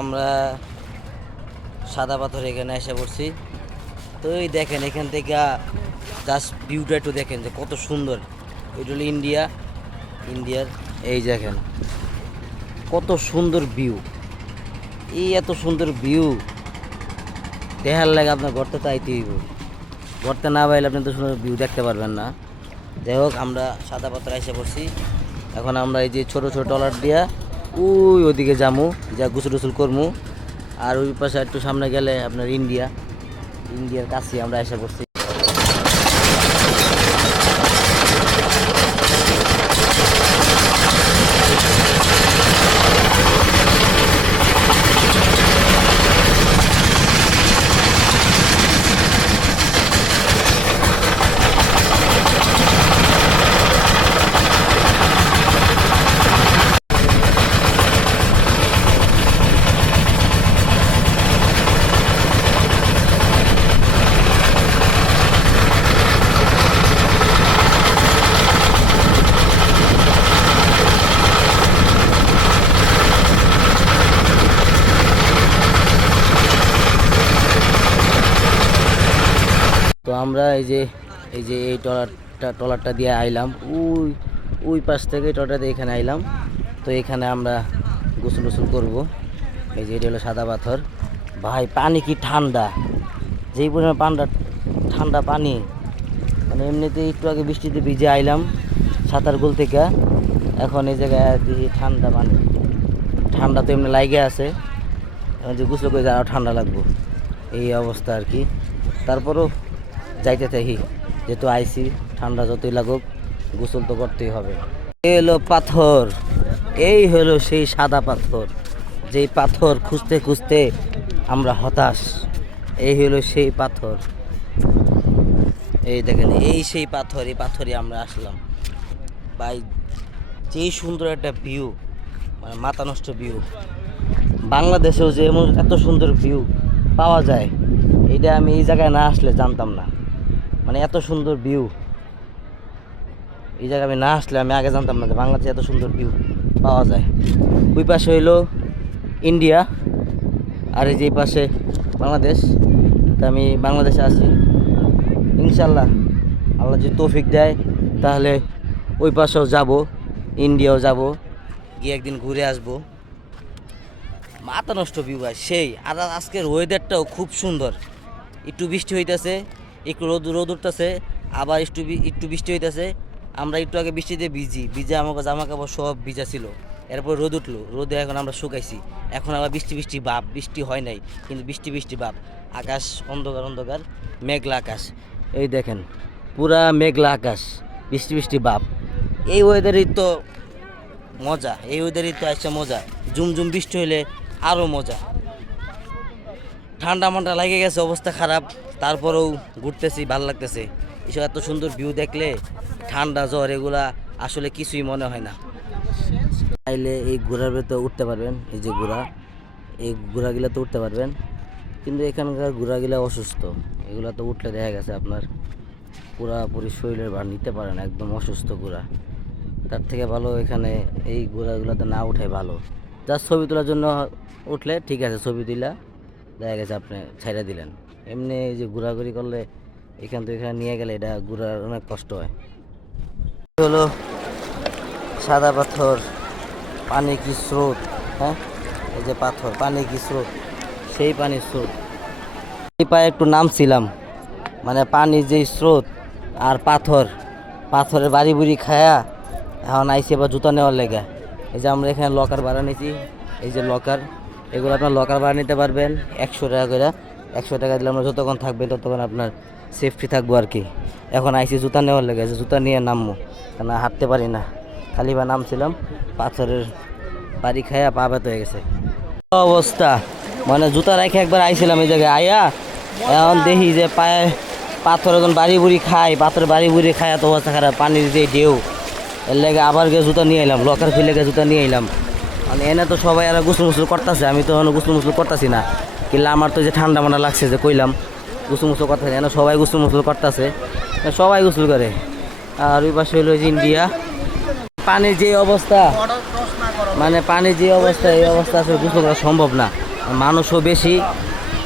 আমরা সাদা পাথর এখানে এসে পড়ছি। তো এই দেখেন এখান থেকে জাস্ট ভিউটা একটু দেখেন যে কত সুন্দর। এটা হলো ইন্ডিয়ার এই দেখেন কত সুন্দর ভিউ। এই এত সুন্দর ভিউ দেখার লাগে আপনার ঘরতে তো আইতে হইব। ঘরতে না বাইলে আপনি তো সুন্দর ভিউ দেখতে পারবেন না। যাই হোক আমরা সাদা পাথর এসে পড়ছি। এখন আমরা এই যে ছোট ছোট ট্রলার দিয়া ওইদিকে যামু, যা গোসল টোসল করমু। আর ওই পাশে একটু সামনে গেলে আপনার ইন্ডিয়ার কাছে আমরা এসে পড়ছি। তো আমরা এই ট্রলারটা দিয়ে আইলাম ওই পাশ থেকে ট্রলারটা দিয়ে এখানে আইলাম। তো এখানে আমরা গোসল টোসল করবো। এই যে এটা হলো সাদা পাথর। ভাই পানি কি ঠান্ডা, যেই পরিমাণ ঠান্ডা পানি, মানে এমনিতে একটু আগে বৃষ্টিতে ভিজে আইলাম সাঁতারগুল থেকে। এখন এই জায়গায় দেখি ঠান্ডা পানি, ঠান্ডা তো এমনি লাইগে আছে, যে গোসল করে আরও ঠান্ডা লাগবো এই অবস্থা আর কি। তারপরও যাইতে থাকি, যেহেতু আইসি, ঠান্ডা যতই লাগুক গোসল তো করতেই হবে। এই হলো পাথর, এই হলো সেই সাদা পাথর, যেই পাথর খুঁজতে খুঁজতে আমরা হতাশ। এই হলো সেই পাথর, এই দেখেন এই সেই পাথর, এই পাথরে আমরা আসলাম ভাই। যেই সুন্দর একটা ভিউ, মানে মাথা নষ্ট ভিউ। বাংলাদেশেও যে এমন এত সুন্দর ভিউ পাওয়া যায়, এটা আমি এই জায়গায় না আসলে জানতাম না। মানে এত সুন্দর ভিউ এই জায়গায় আমি না আসলে আমি আগে জানতাম না যে বাংলাদেশে এত সুন্দর ভিউ পাওয়া যায়। ওই পাশে হইলো ইন্ডিয়া আর এই যে পাশে বাংলাদেশ। তা আমি বাংলাদেশে আছি, ইনশাল্লাহ আল্লাহ যদি তৌফিক দেয় তাহলে ওই পাশেও যাব, ইন্ডিয়াও যাব, গিয়ে একদিন ঘুরে আসবো। মাথা নষ্ট ভিউ ভাই সেই। আর আজকের ওয়েদারটাও খুব সুন্দর, একটু বৃষ্টি হইতেছে, একটু রোদ উঠতেছে, আবার একটু বৃষ্টি হইতেছে। আমরা একটু আগে বৃষ্টিতে ভিজে আমাকে জামা কাপড় সব ভিজা ছিল। এরপর রোদ উঠলো, রোদে এখন আমরা শুকাইছি। এখন আবার বৃষ্টি ভাব, বৃষ্টি হয় নাই কিন্তু বৃষ্টি ভাব। আকাশ অন্ধকার, মেঘলা আকাশ। এই দেখেন পুরা মেঘলা আকাশ, বৃষ্টি ভাব। এই ওয়েদারই তো মজা, এই ওয়েদারই তো আসছে মজা। ঝুমঝুম বৃষ্টি হইলে আরও মজা। ঠান্ডা মান্ডা লাগে গেছে, অবস্থা খারাপ, তারপরেও ঘুরতেছি, ভালো লাগতেছে। এসব এত সুন্দর ভিউ দেখলে ঠান্ডা জ্বর এগুলা আসলে কিছুই মনে হয় না। চাইলে এই ঘোড়ার ভেতর উঠতে পারবেন, এই যে ঘোড়া, এই ঘোড়াগুলো তো উঠতে পারবেন, কিন্তু এখানকার ঘোড়াগুলো অসুস্থ। এগুলা তো উঠলে দেখা গেছে আপনার পুরাপুরি শরীরের ভার নিতে পারে না, একদম অসুস্থ ঘোড়া। তার থেকে ভালো এখানে এই ঘোড়াগুলোতে না উঠাই ভালো। জাস্ট ছবি তোলার জন্য উঠলে ঠিক আছে, ছবি তুলা দেখা গেছে আপনি ছেড়ে দিলেন। এমনি এই যে ঘোরাঘুরি করলে এখান থেকে এখানে নিয়ে গেলে এটা ঘোরার অনেক কষ্ট হয়। হলো সাদা পাথর, পানি কি স্রোত। হ্যাঁ, এই যে পাথর, পানি কি স্রোত, সেই পানির স্রোত। এই পায়ে একটু নামছিলাম, মানে পানির যে স্রোত আর পাথরের বাড়ি বুড়ি খায়া এখন আইসি আবার জুতা নেওয়ার লেগে। এই যে আমরা এখানে লকার ভাড়া নিয়েছি, এই যে লকার, এগুলো আপনার লকার ভাড়া নিতে পারবেন 100 টাকা করে। 100 টাকা দিলে আমরা যতক্ষণ থাকবেন ততক্ষণ আপনার সেফটি থাকবো আর কি। এখন আইসি জুতা নেওয়ার লেগে, জুতা নিয়ে নামবো, কেন হাঁটতে পারি না। খালি বা নামছিলাম, পাথরের বাড়ি খায়া পা ব্যথা হয়ে গেছে অবস্থা। মানে জুতা রেখে একবার আইছিলাম এই জায়গায় আয়া, এখন দেখি যে পায়ে পাথর এখন বাড়ি বুড়ি খায়, পাথরের বাড়ি বুড়ি খায়, এত অবস্থা খারাপ। পানির যে ঢেউ, এর লেগে আবার গিয়ে জুতা নিয়ে এলাম, লকার ফেলে গিয়ে জুতা নিয়ে এলাম। মানে এনে তো সবাই আর গোসল করতেছে, আমি তো এখন গোসল করতেছি না, কিন্তু আমার তো যে ঠান্ডা মান্ডা লাগছে, যে কইলাম গোসল করতেছে, এনে সবাই গোসল করতেছে, সবাই গোসল করে। আর ওই পাশে হলো যে ইন্ডিয়া। পানির যে অবস্থা, মানে পানির যে অবস্থা, এই অবস্থা আসলে গোসল করা সম্ভব না। মানুষও বেশি,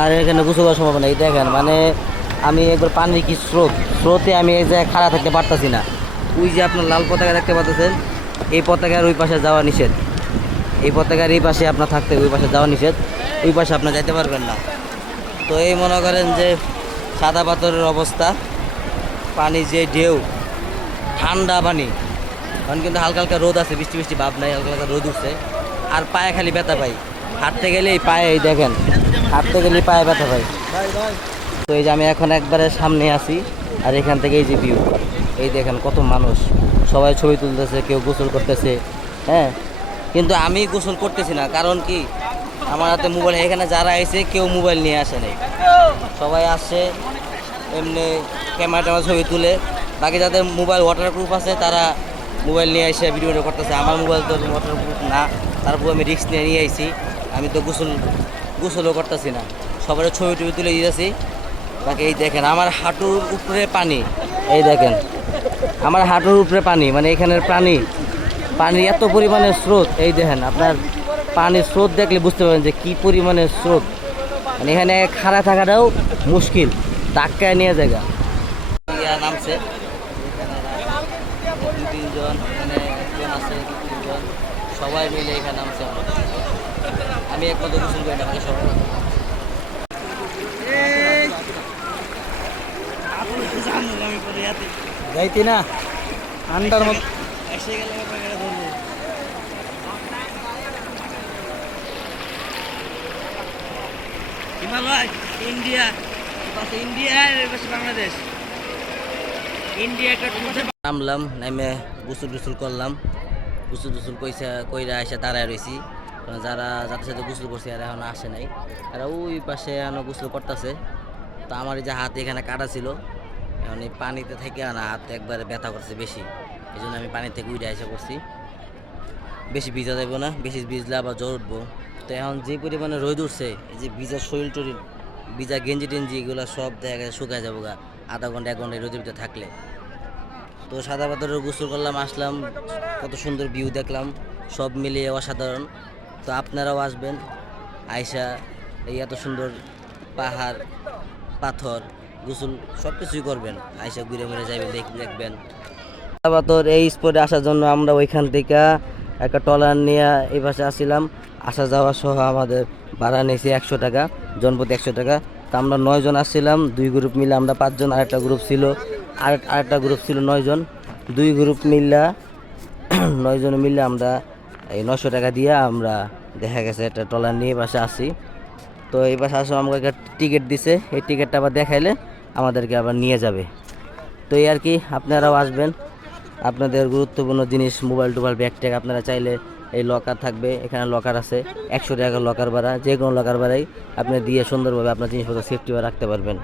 আর এখানে গোসল করার সম্ভাবনা। এই দেখেন মানে আমি একবার পানির কি স্রোতে আমি এই জায়গায় খাড়া থাকতে পারতাছি না। ওই যে আপনার লাল পতাকা দেখতে পাচ্ছেন, এই পতাকার ওই পাশে যাওয়া নিষেধ। এই পতাকার এই পাশে আপনার থাকতে, ওই পাশে যাওয়া নিষেধ, ওই পাশে আপনার যাইতে পারবেন না। তো এই মনে করেন যে সাদা পাথরের অবস্থা, পানি যে ঢেউ, ঠান্ডা পানি। এখন কিন্তু হালকা হালকা রোদ আছে, বৃষ্টি বৃষ্টি ভাব নাই, হালকা হালকা রোদ উঠছে। আর পায়ে খালি ব্যথা পাই, হাঁটতে গেলেই পায়ে, এই দেখেন হাঁটতে গেলেই পায়ে ব্যথা পাই। তো এই যে আমি এখন একবারে সামনে আছি, আর এখান থেকে এই যে ভিউ, এই দেখেন কত মানুষ, সবাই ছবি তুলতেছে, কেউ গোসল করতেছে। হ্যাঁ, কিন্তু আমি গোসল করতেছি না, কারণ কি আমার হাতে মোবাইল। এখানে যারা এসে কেউ মোবাইল নিয়ে আসে নাই, সবাই আসছে এমনি ক্যামেরা ছবি তুলে। বাকি যাদের মোবাইল ওয়াটারপ্রুফ আছে তারা মোবাইল নিয়ে এসে ভিডিও করতেছে। আমার মোবাইল তো ওয়াটারপ্রুফ না, তারপর আমি রিস্ক নিয়ে আইছি। আমি তো গোসলও করতেছি না, সবাই ছবি টবি তুলে দিয়েছি। বাকি এই দেখেন আমার হাঁটুর উপরে পানি, এই দেখেন আমার হাঁটুর উপরে পানি, মানে এখানের পানির এত পরিমাণে স্রোত। এই দেখেন আপনার পানির স্রোত দেখলে বুঝতে পারবেন যে কী পরিমাণে স্রোত। মানে এখানে খাড়া থাকাটাও মুশকিল, ধাক্কায় নিয়ে জায়গা নামছে। তিনজন মানে একজন আছে, তিনজন সবাই মিলে এখানে নামছে। আমি একমাত্র গোসল করি না, বাকি সবাই যাইতি না আন্ডার মতো এসে গেলে ধরবো। Himalaya, India, India Bangladesh, India একটা নামলাম, নেমে গোসল টুসুল করলাম। গোসল টুসুল কইরা এসে দাঁড়ায় রয়েছি, যারা যাদের সাথে গোসল করছে আর এখন আসে নাই, তারা ওই পাশে এখন গোসল করতেছে। তো আমার এই যে হাত এখানে কাটা ছিল, এখন এই পানিতে থেকে না হাত একবারে ব্যথা করছে বেশি, এই জন্য আমি পানি থেকে উঠে এসে করছি। বেশি ভিজা যাবো না, বেশি ভিজলে আবার জ্বর উঠবো। তো এখন যে পরিমাণে রোদ উঠছে, এই যে ভিজা শরীর টরিল, ভিজা গেঞ্জি টেঞ্জি এগুলো সব দেখা গেছে শুকায় যাবো গা আধা ঘন্টা 1 ঘন্টা রোদের ভিতরে থাকলে। তো সাদা পাথরের গোসল করলাম, আসলাম, কত সুন্দর ভিউ দেখলাম, সব মিলিয়ে অসাধারণ। তো আপনারাও আসবেন, আয়সা এই এত সুন্দর পাহাড় পাথর গোসল সব কিছুই করবেন, আয়সা ঘুরে ঘুরে যাবেন, দেখবেন। সাদা পাথর এই স্পটে আসার জন্য আমরা ওইখান থেকে একটা ট্রলার নিয়ে এই পাশে আসছিলাম, আসা যাওয়া সহ আমাদের ভাড়া নিয়েছি 100 টাকা, জনপ্রতি 100 টাকা। তো আমরা 9 জন আসছিলাম, 2 গ্রুপ মিলে আমরা 5 জন, আরেকটা গ্রুপ ছিল আরেকটা গ্রুপ ছিল 9 জন, 2 গ্রুপ মিললা 9 জন মিলে আমরা এই 900 টাকা দিয়ে আমরা দেখা গেছে একটা ট্রলার নিয়ে পাশে আসি। তো এই পাশে আসলে আমাকে একটা টিকিট দিছে, এই টিকিটটা আবার দেখাইলে আমাদেরকে আবার নিয়ে যাবে। তো এই আর কি, আপনারাও আসবেন, আপনাদের গুরুত্বপূর্ণ জিনিস মোবাইল টোবাইল ব্যাগ ট্যাগ আপনারা চাইলে এই লকার থাকবে, এখানে লকার আছে, 100 টাকা লকার ভাড়া, যে কোনো লকার ভাড়াই আপনি দিয়ে সুন্দরভাবে আপনার জিনিসপত্র সেফটি রাখতে পারবেন।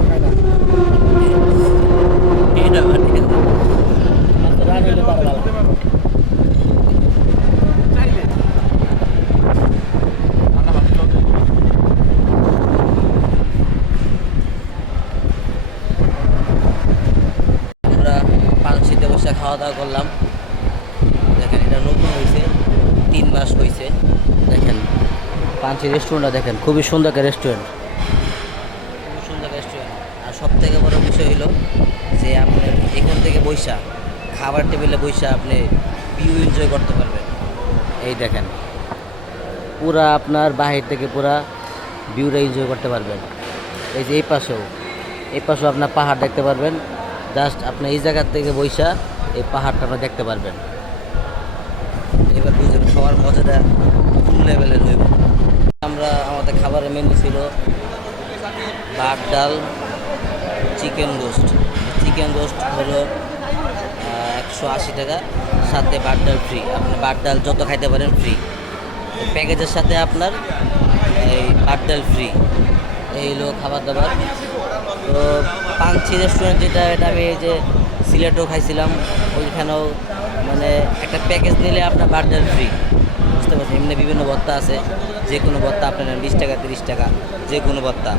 খাবার খায় না। এটা ঠিক আছে। মাত্র রান হইলে তার ভালো। আমরা পানশিতে বসে খাওয়া দাওয়া করলাম। দেখেন এটা নতুন হয়েছে, 3 মাস হয়েছে। দেখেন পানশি রেস্টুরেন্টটা দেখেন, খুবই সুন্দর একটা রেস্টুরেন্ট, খুবই সুন্দর রেস্টুরেন্ট। আর সব থেকে বড় বিষয় হলো যে আপনি এখান থেকে বইসা খাবার টেবিলে বইসা আপনি ভিউ এনজয় করতে পারবেন। এই দেখেন পুরা আপনার বাহির থেকে পুরা ভিউটা এনজয় করতে পারবেন। এই যে এই পাশেও আপনার পাহাড় দেখতে পারবেন। জাস্ট আপনি এই জায়গার থেকে বইসা এই পাহাড়টা আপনার দেখতে পারবেন। এবার বুঝেন খাওয়ার মজাটা কোন লেভেলের হইব। আমরা আমাদের খাবারের মেনু ছিল ভাত, ডাল, চিকেন রোস্ট। চিকেন রোস্ট হলো 180 টাকা, সাথে ভাত ডাল ফ্রি। আপনি ভাত ডাল যত খাইতে পারেন ফ্রি। প্যাকেজের সাথে আপনার এই ভাত ডাল ফ্রি। এই হলো খাবার দাবার। তো পানশি রেস্টুরেন্ট যেটা, এটা আমি এই যে সিলেটেও খাইছিলাম, ওইখানেও মানে একটা প্যাকেজ নিলে আপনার ভাত ডাল ফ্রি, বুঝতে পারছেন। এমনি বিভিন্ন ভত্তা আছে, যে কোনো ভত্তা আপনার নেন 20 টাকা 30 টাকা, যে কোনো ভত্তা।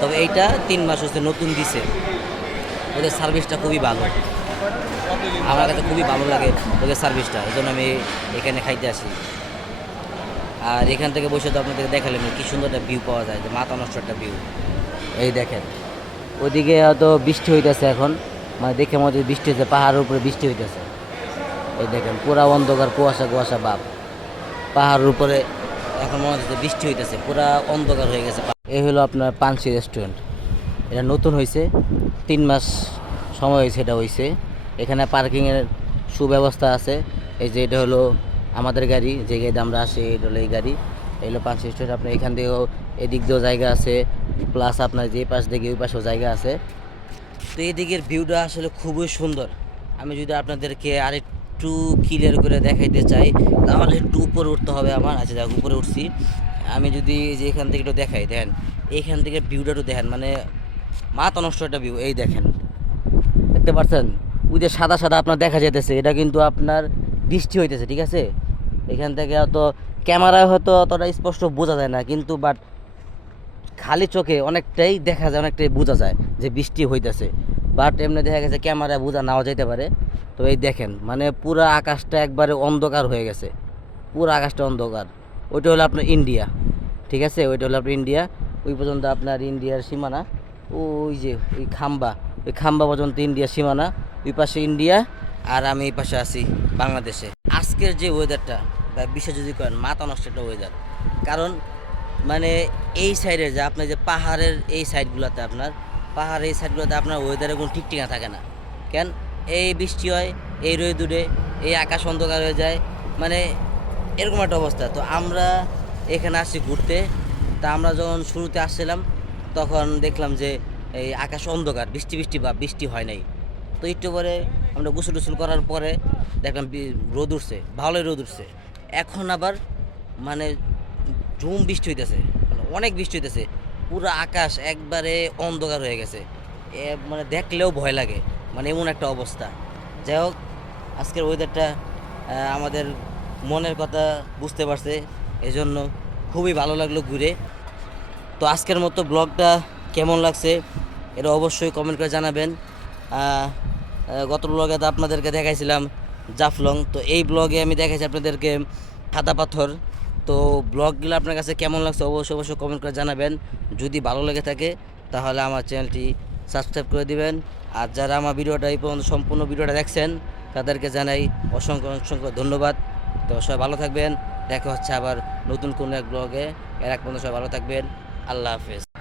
তবে এইটা 3 মাস হচ্ছে নতুন দিছে। ওদের সার্ভিসটা খুবই ভালো, আমার কাছে খুবই ভালো লাগে ওদের সার্ভিসটা, এই জন্য আমি এখানে খাইতে আসি। আর এখান থেকে বসে তো আপনাদেরকে দেখালাম কি সুন্দর একটা ভিউ পাওয়া যায়, যে মাথা নষ্ট একটা ভিউ। এই দেখেন ওইদিকে হয়তো বৃষ্টি হইতেছে এখন, মানে দেখে মনে হচ্ছে বৃষ্টি হচ্ছে, পাহাড়ের উপরে বৃষ্টি হইতেছে। এই দেখেন পুরা অন্ধকার, কুয়াশা কুয়াশা ভাব পাহাড়ের উপরে। এখন মনে হচ্ছে বৃষ্টি হইতেছে, পুরা অন্ধকার হয়ে গেছে। এই হলো আপনার পানশি রেস্টুরেন্ট, এটা নতুন হয়েছে, 3 মাস সময় হয়েছে এটা হয়েছে। এখানে পার্কিংয়ের সুব্যবস্থা আছে। এই যে এটা হলো আমাদের গাড়ি, যে গাড়িতে আমরা আসি, এটা হলো এই গাড়ি। এই হলো পানশি রেস্টুরেন্ট। আপনার এখান দিয়েও এদিক দিয়েও জায়গা আছে, প্লাস আপনার যে পাশ দিকে ওই পাশেও জায়গা আছে। তো এই দিকের ভিউটা আসলে খুবই সুন্দর। আমি যদি আপনাদেরকে আরেকটু ক্লিয়ার করে দেখাইতে চাই তাহলে একটু উপরে উঠতে হবে আমার। আচ্ছা দেখ উপরে উঠছি। আমি যদি এই যে এখান থেকে একটু দেখাই, দেখেন এইখান থেকে ভিউটা একটু দেখেন, মানে মাথা নষ্ট একটা ভিউ। এই দেখেন দেখতে পাচ্ছেন ওই যে সাদা সাদা আপনার দেখা যেতেছে, এটা কিন্তু আপনার বৃষ্টি হইতেছে, ঠিক আছে। এখান থেকে হয়তো ক্যামেরায় হয়তো অতটা স্পষ্ট বোঝা যায় না, কিন্তু বাট খালি চোখে অনেকটাই দেখা যায়, অনেকটাই বোঝা যায় যে বৃষ্টি হইতেছে। বাট এমনি দেখা গেছে ক্যামেরায় বোঝা নাও যাইতে পারে। তো এই দেখেন মানে পুরো আকাশটা একবারে অন্ধকার হয়ে গেছে, পুরো আকাশটা অন্ধকার। ওইটা হলো আপনার ইন্ডিয়া, ঠিক আছে, ওইটা হলো আপনার ইন্ডিয়া। ওই পর্যন্ত আপনার ইন্ডিয়ার সীমানা, ওই যে ওই খাম্বা পর্যন্ত ইন্ডিয়ার সীমানা, ওই পাশে ইন্ডিয়া, আর আমি এই পাশে আছি বাংলাদেশে। আজকের যে ওয়েদারটা বা বিশেষ যদি করেন মাথা নষ্ট একটা ওয়েদার। কারণ মানে এই সাইডের যে আপনার যে পাহাড়ের এই সাইডগুলোতে আপনার ওয়েদারে কোনো ঠিক ঠিকানা থাকে না। কেন এই বৃষ্টি হয়, এই রোদে, এই আকাশ অন্ধকার হয়ে যায়, মানে এরকম একটা অবস্থা। তো আমরা এখানে আসছি ঘুরতে। তা আমরা যখন শুরুতে আসছিলাম তখন দেখলাম যে এই আকাশ অন্ধকার, বৃষ্টি বা বৃষ্টি হয় নাই। তো একটু পরে আমরা গোসল টোসল করার পরে দেখলাম রোদ উঠছে, ভালোই রোদ উঠছে। এখন আবার মানে ঝুম বৃষ্টি হইতেছে, মানে অনেক বৃষ্টি হইতেছে, পুরো আকাশ একবারে অন্ধকার হয়ে গেছে। মানে দেখলেও ভয় লাগে, মানে এমন একটা অবস্থা। যাই হোক আজকের ওয়েদারটা আমাদের মনের কথা বুঝতে পারছে, এজন্য খুবই ভালো লাগলো ঘুরে। তো আজকের মতো ব্লগটা কেমন লাগছে এটা অবশ্যই কমেন্ট করে জানাবেন। গত ব্লগে তো আপনাদেরকে দেখাইছিলাম জাফলং, তো এই ব্লগে আমি দেখাইছি আপনাদেরকে সাদা পাথর। তো ব্লগগুলো আপনার কাছে কেমন লাগছে অবশ্যই কমেন্ট করে জানাবেন। যদি ভালো লেগে থাকে তাহলে আমার চ্যানেলটি সাবস্ক্রাইব করে দিবেন। আর যারা আমার ভিডিওটা এই পর্যন্ত সম্পূর্ণ ভিডিওটা দেখছেন তাদেরকে জানাই অসংখ্য ধন্যবাদ। তো সবাই ভালো থাকবেন, দেখা হচ্ছে আবার নতুন কোনো এক ব্লগে। এর এক পর্যন্ত সবাই ভালো থাকবেন। আল্লাহ হাফেজ।